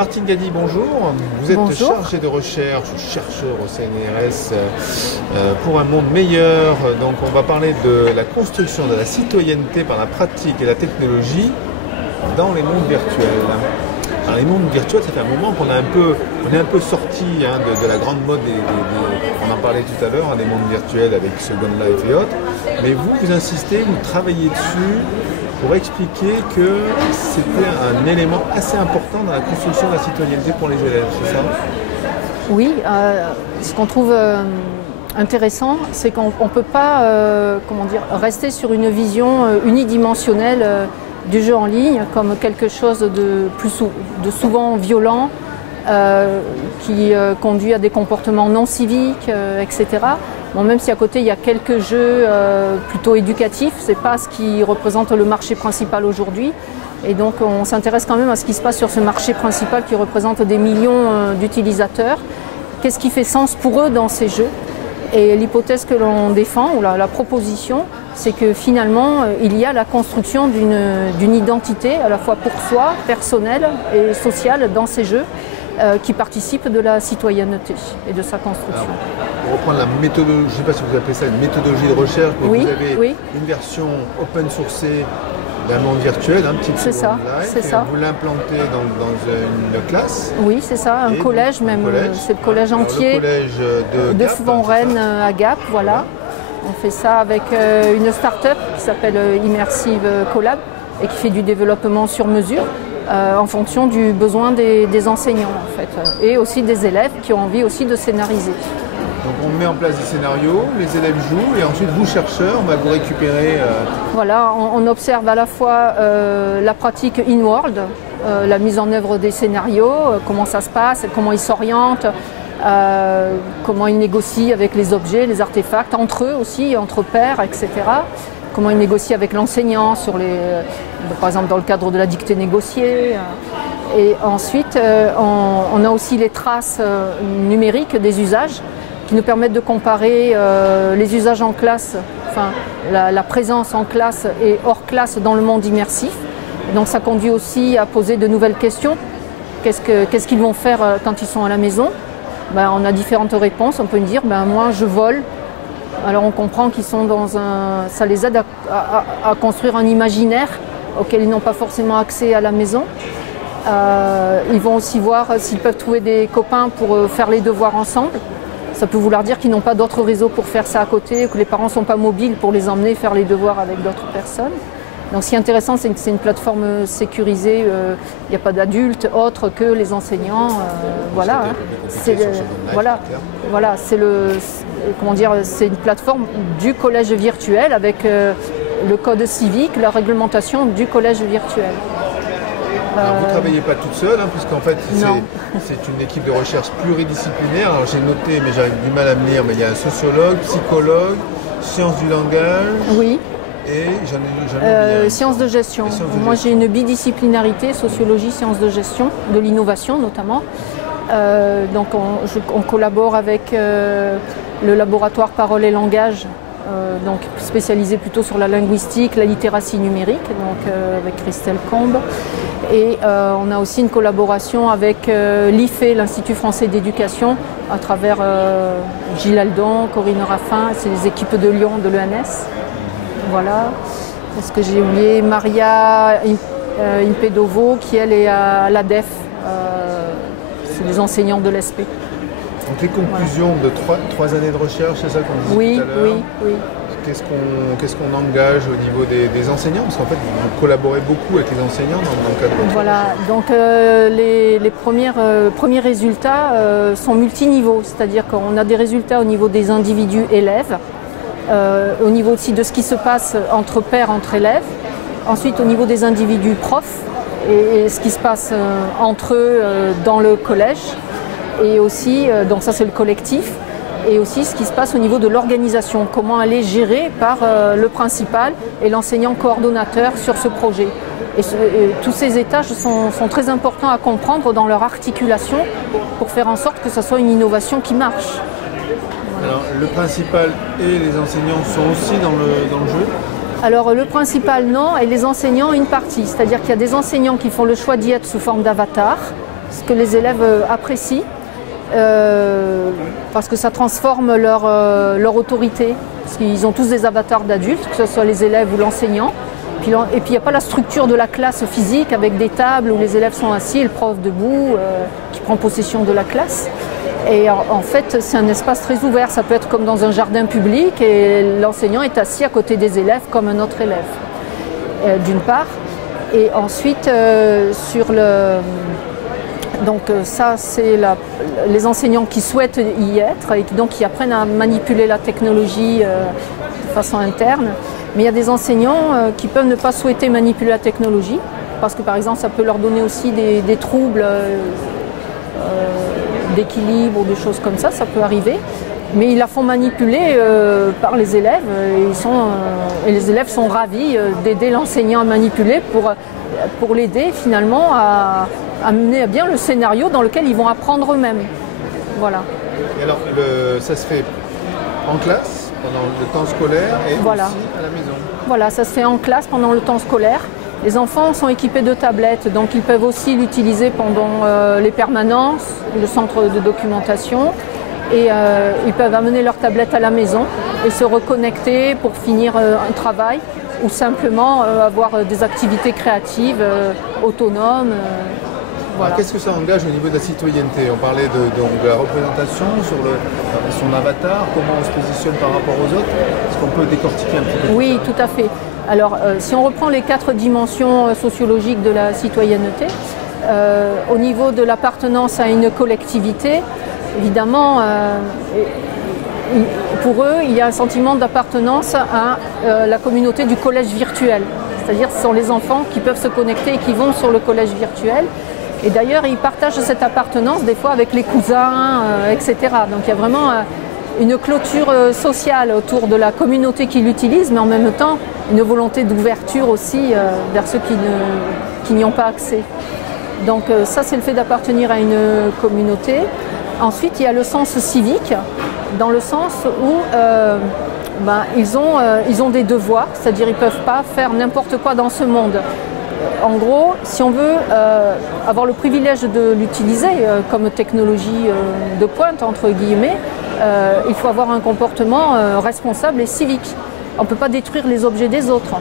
Martine Gady, bonjour. Vous êtes Bonjour. chargée de recherche, chercheur au CNRS pour un monde meilleur. Donc on va parler de la construction de la citoyenneté par la pratique et la technologie dans les mondes virtuels. Alors, les mondes virtuels, ça fait un moment qu'on est un peu sorti de la grande mode on en parlait tout à l'heure, des mondes virtuels avec Second Life et autres. Mais vous insistez, vous travaillez dessus pour expliquer que c'était un élément assez important dans la construction de la citoyenneté pour les élèves, c'est ça? Oui, ce qu'on trouve intéressant, c'est qu'on ne peut pas rester sur une vision unidimensionnelle du jeu en ligne comme quelque chose de souvent violent, qui conduit à des comportements non civiques, etc. Bon, même si à côté il y a quelques jeux plutôt éducatifs, ce n'est pas ce qui représente le marché principal aujourd'hui. Et donc on s'intéresse quand même à ce qui se passe sur ce marché principal qui représente des millions d'utilisateurs. Qu'est-ce qui fait sens pour eux dans ces jeux? Et l'hypothèse que l'on défend, ou la proposition, c'est que finalement il y a la construction d'une identité à la fois pour soi, personnelle et sociale dans ces jeux, qui participent de la citoyenneté et de sa construction. Alors, pour reprendre la méthodologie, je ne sais pas si vous appelez ça une méthodologie de recherche, mais oui, vous avez une version open sourcée d'un monde virtuel, un petit peu c'est ça. Vous l'implantez dans une classe. Oui, c'est ça, un collège même, c'est le collège entier, le collège de Fontaine à Gap, voilà. On fait ça avec une start-up qui s'appelle Immersive Collab et qui fait du développement sur mesure. En fonction du besoin des enseignants en fait, et aussi des élèves qui ont envie aussi de scénariser. Donc on met en place des scénarios, les élèves jouent et ensuite vous chercheurs, vous récupérez... Voilà, on observe à la fois la pratique in-world, la mise en œuvre des scénarios, comment ça se passe, comment ils s'orientent, comment ils négocient avec les objets, les artefacts, entre eux aussi, entre pairs, etc. Comment ils négocient avec l'enseignant, par exemple dans le cadre de la dictée négociée. Et ensuite, on a aussi les traces numériques des usages qui nous permettent de comparer les usages en classe, enfin la présence en classe et hors classe dans le monde immersif. Et donc ça conduit aussi à poser de nouvelles questions. Qu'est-ce qu'ils vont faire quand ils sont à la maison? On a différentes réponses. On peut dire, moi je vole. Alors on comprend qu'ils sont ça les aide à construire un imaginaire auquel ils n'ont pas forcément accès à la maison. Ils vont aussi voir s'ils peuvent trouver des copains pour faire les devoirs ensemble. Ça peut vouloir dire qu'ils n'ont pas d'autres réseaux pour faire ça à côté, que les parents ne sont pas mobiles pour les emmener faire les devoirs avec d'autres personnes. Donc ce qui est intéressant, c'est que c'est une plateforme sécurisée, il n'y a pas d'adultes autres que les enseignants. C'est une plateforme du collège virtuel avec le code civique, la réglementation du collège virtuel. Alors vous ne travaillez pas toute seule, puisqu'en fait c'est une équipe de recherche pluridisciplinaire. Alors j'ai noté, mais j'arrive du mal à me lire, mais il y a un sociologue, psychologue, sciences du langage. Oui. Et j'en ai sciences de gestion. Moi j'ai une bidisciplinarité, sociologie, sciences de gestion, de l'innovation notamment. Donc on collabore avec le laboratoire Parole et Langage, donc spécialisé plutôt sur la linguistique, la littératie numérique, donc avec Christelle Combe. Et on a aussi une collaboration avec l'IFE, l'Institut français d'éducation, à travers Gilles Aldon, Corinne Raffin, c'est les équipes de Lyon, de l'ENS. Voilà. Est-ce que j'ai oublié Maria Impedovo, qui elle est à l'ADEF, c'est les enseignants de l'ESP. Donc les conclusions de trois années de recherche, c'est ça qu'on disait tout à l'heure? Oui. Qu'est-ce qu'on engage au niveau des enseignants? Parce qu'en fait, vous collaborez beaucoup avec les enseignants dans le cadre de... Voilà, donc les premiers résultats sont multiniveaux, c'est-à-dire qu'on a des résultats au niveau des individus élèves, au niveau aussi de ce qui se passe entre pairs, entre élèves, ensuite au niveau des individus profs et ce qui se passe entre eux dans le collège, et aussi, donc ça c'est le collectif, et aussi ce qui se passe au niveau de l'organisation, comment elle est gérée par le principal et l'enseignant coordonnateur sur ce projet. Et tous ces étages sont très importants à comprendre dans leur articulation pour faire en sorte que ce soit une innovation qui marche. Alors, le principal et les enseignants sont aussi dans le jeu? Alors le principal non, et les enseignants une partie, c'est-à-dire qu'il y a des enseignants qui font le choix d'y être sous forme d'avatar, ce que les élèves apprécient, parce que ça transforme leur autorité. Parce qu'ils ont tous des avatars d'adultes, que ce soit les élèves ou l'enseignant. Et puis il n'y a pas la structure de la classe physique avec des tables où les élèves sont assis et le prof debout qui prend possession de la classe. Et en fait, c'est un espace très ouvert. Ça peut être comme dans un jardin public et l'enseignant est assis à côté des élèves comme un autre élève, d'une part. Et ensuite, donc ça, c'est les enseignants qui souhaitent y être et donc qui apprennent à manipuler la technologie de façon interne. Mais il y a des enseignants qui peuvent ne pas souhaiter manipuler la technologie parce que par exemple ça peut leur donner aussi des troubles d'équilibre ou des choses comme ça peut arriver. Mais ils la font manipuler par les élèves et les élèves sont ravis d'aider l'enseignant à manipuler pour l'aider finalement à mener à bien le scénario dans lequel ils vont apprendre eux-mêmes. Voilà. Et alors ça se fait en classe pendant le temps scolaire et voilà. Aussi à la maison. Voilà, ça se fait en classe pendant le temps scolaire. Les enfants sont équipés de tablettes, donc ils peuvent aussi l'utiliser pendant les permanences, le centre de documentation. Et ils peuvent amener leur tablette à la maison et se reconnecter pour finir un travail ou simplement avoir des activités créatives autonomes. Voilà. Qu'est-ce que ça engage au niveau de la citoyenneté? On parlait de la représentation sur son avatar, comment on se positionne par rapport aux autres. Est-ce qu'on peut décortiquer un petit peu? Oui, tout à fait. Alors, si on reprend les 4 dimensions sociologiques de la citoyenneté, au niveau de l'appartenance à une collectivité, évidemment, pour eux, il y a un sentiment d'appartenance à la communauté du collège virtuel. C'est-à-dire que ce sont les enfants qui peuvent se connecter et qui vont sur le collège virtuel. Et d'ailleurs, ils partagent cette appartenance des fois avec les cousins, etc. Donc il y a vraiment une clôture sociale autour de la communauté qui l'utilise, mais en même temps une volonté d'ouverture aussi vers ceux qui n'y ont pas accès. Donc ça, c'est le fait d'appartenir à une communauté. Ensuite, il y a le sens civique, dans le sens où ils ont des devoirs, c'est-à-dire ils ne peuvent pas faire n'importe quoi dans ce monde. En gros, si on veut avoir le privilège de l'utiliser comme technologie de pointe, entre guillemets, il faut avoir un comportement responsable et civique. On ne peut pas détruire les objets des autres.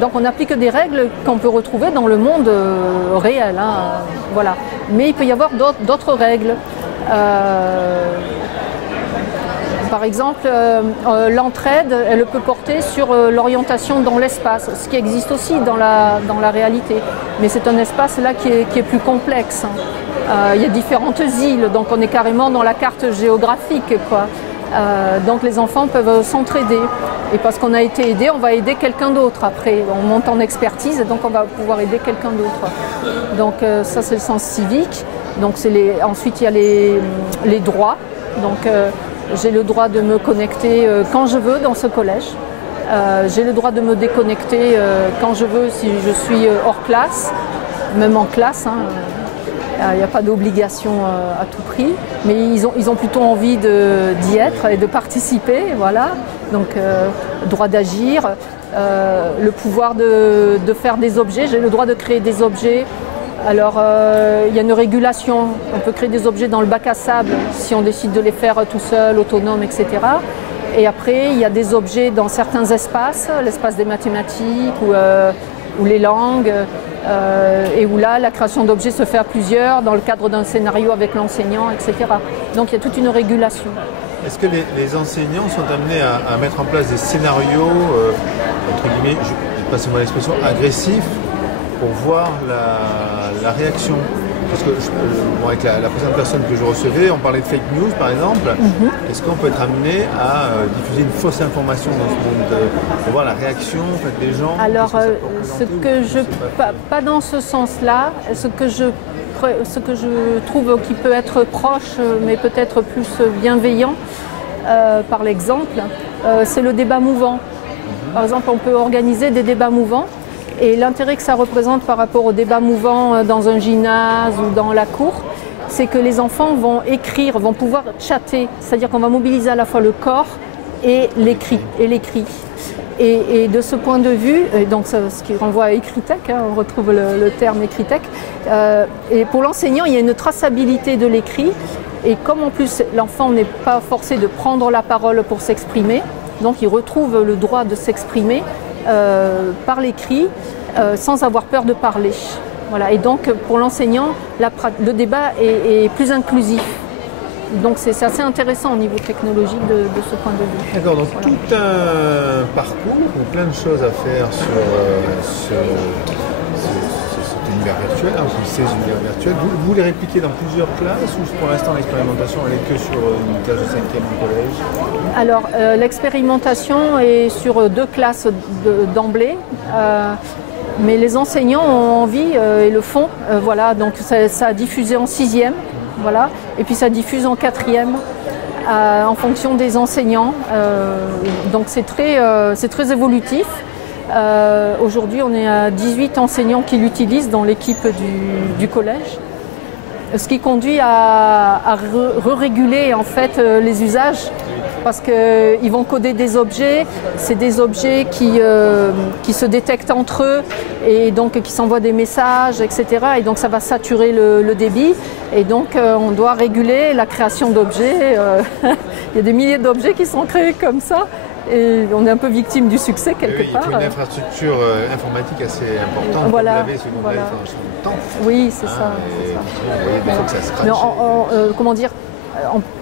Donc on applique des règles qu'on peut retrouver dans le monde réel. Voilà. Mais il peut y avoir d'autres règles. Par exemple, l'entraide, elle peut porter sur l'orientation dans l'espace, ce qui existe aussi dans la réalité. Mais c'est un espace là qui est plus complexe. Il y a différentes îles, donc on est carrément dans la carte géographique, quoi. Donc les enfants peuvent s'entraider. Et parce qu'on a été aidé, on va aider quelqu'un d'autre après. On monte en expertise et donc on va pouvoir aider quelqu'un d'autre. Donc ça, c'est le sens civique. Donc ensuite, il y a les droits. Donc j'ai le droit de me connecter quand je veux dans ce collège. J'ai le droit de me déconnecter quand je veux si je suis hors classe, même en classe. Il n'y a pas d'obligation à tout prix, mais ils ont plutôt envie d'y être et de participer. Voilà. Donc droit d'agir, le pouvoir de faire des objets. J'ai le droit de créer des objets. Alors, il y a une régulation. On peut créer des objets dans le bac à sable si on décide de les faire tout seul, autonome, etc. Et après, il y a des objets dans certains espaces, l'espace des mathématiques ou les langues, et où là, la création d'objets se fait à plusieurs dans le cadre d'un scénario avec l'enseignant, etc. Donc, il y a toute une régulation. Est-ce que les enseignants sont amenés à mettre en place des scénarios, entre guillemets, passez-moi l'expression, agressifs, pour voir la réaction? Parce que avec la précédente personne que je recevais, on parlait de fake news par exemple. Est-ce qu'on peut être amené à diffuser une fausse information dans ce monde pour voir la réaction des gens? Alors, pas dans ce sens-là. Ce que je trouve qui peut être proche, mais peut-être plus bienveillant, par l'exemple, c'est le débat mouvant. Par exemple, on peut organiser des débats mouvants. Et l'intérêt que ça représente par rapport au débat mouvant dans un gymnase ou dans la cour, c'est que les enfants vont écrire, vont pouvoir chatter. C'est-à-dire qu'on va mobiliser à la fois le corps et l'écrit. Et de ce point de vue, et donc ce qui renvoie à Écritech, hein, on retrouve le terme Écritech, et pour l'enseignant, il y a une traçabilité de l'écrit, et comme en plus l'enfant n'est pas forcé de prendre la parole pour s'exprimer, donc il retrouve le droit de s'exprimer par l'écrit sans avoir peur de parler. Voilà. Et donc pour l'enseignant, le débat est plus inclusif. Donc c'est assez intéressant au niveau technologique de ce point de vue. D'accord, donc voilà. Tout un parcours, plein de choses à faire sur cet univers virtuel, ces univers virtuels. Vous les répliquez dans plusieurs classes ou pour l'instant l'expérimentation elle est que sur une classe de 5e au collège? Alors l'expérimentation est sur 2 classes d'emblée. Mais les enseignants ont envie et le font. Voilà, donc ça a diffusé en 6e. Voilà. Et puis ça diffuse en 4e en fonction des enseignants. Donc c'est très évolutif. Aujourd'hui, on est à 18 enseignants qui l'utilisent dans l'équipe du collège. Ce qui conduit à réguler en fait les usages. Parce qu'ils vont coder des objets, c'est des objets qui se détectent entre eux et donc qui s'envoient des messages, etc. Et donc ça va saturer le débit. Et donc on doit réguler la création d'objets. Il y a des milliers d'objets qui sont créés comme ça. Et on est un peu victime du succès quelque part. Il faut une infrastructure informatique assez importante. Voilà, vous l'avez ce que vous avez fait dans le temps. Oui, c'est ça. Il faut que ça se crache. Comment dire ?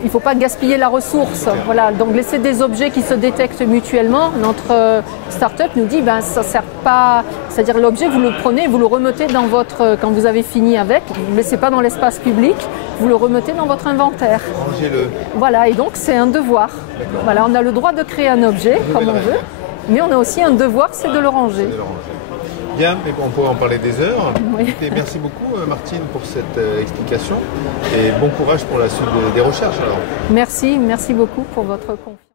Il ne faut pas gaspiller la ressource. Voilà. Donc laisser des objets qui se détectent mutuellement. Notre start-up nous dit ça ne sert pas. C'est-à-dire l'objet, vous le prenez, vous le remettez dans votre. Quand vous avez fini avec, vous ne le laissez pas dans l'espace public, vous le remettez dans votre inventaire. Rangez-le. Voilà, et donc c'est un devoir. Voilà, on a le droit de créer un objet comme on veut, mais on a aussi un devoir, c'est de le ranger. Bien, mais on pourrait en parler des heures. Oui. Et merci beaucoup Martine pour cette explication et bon courage pour la suite des recherches alors. Merci beaucoup pour votre confiance.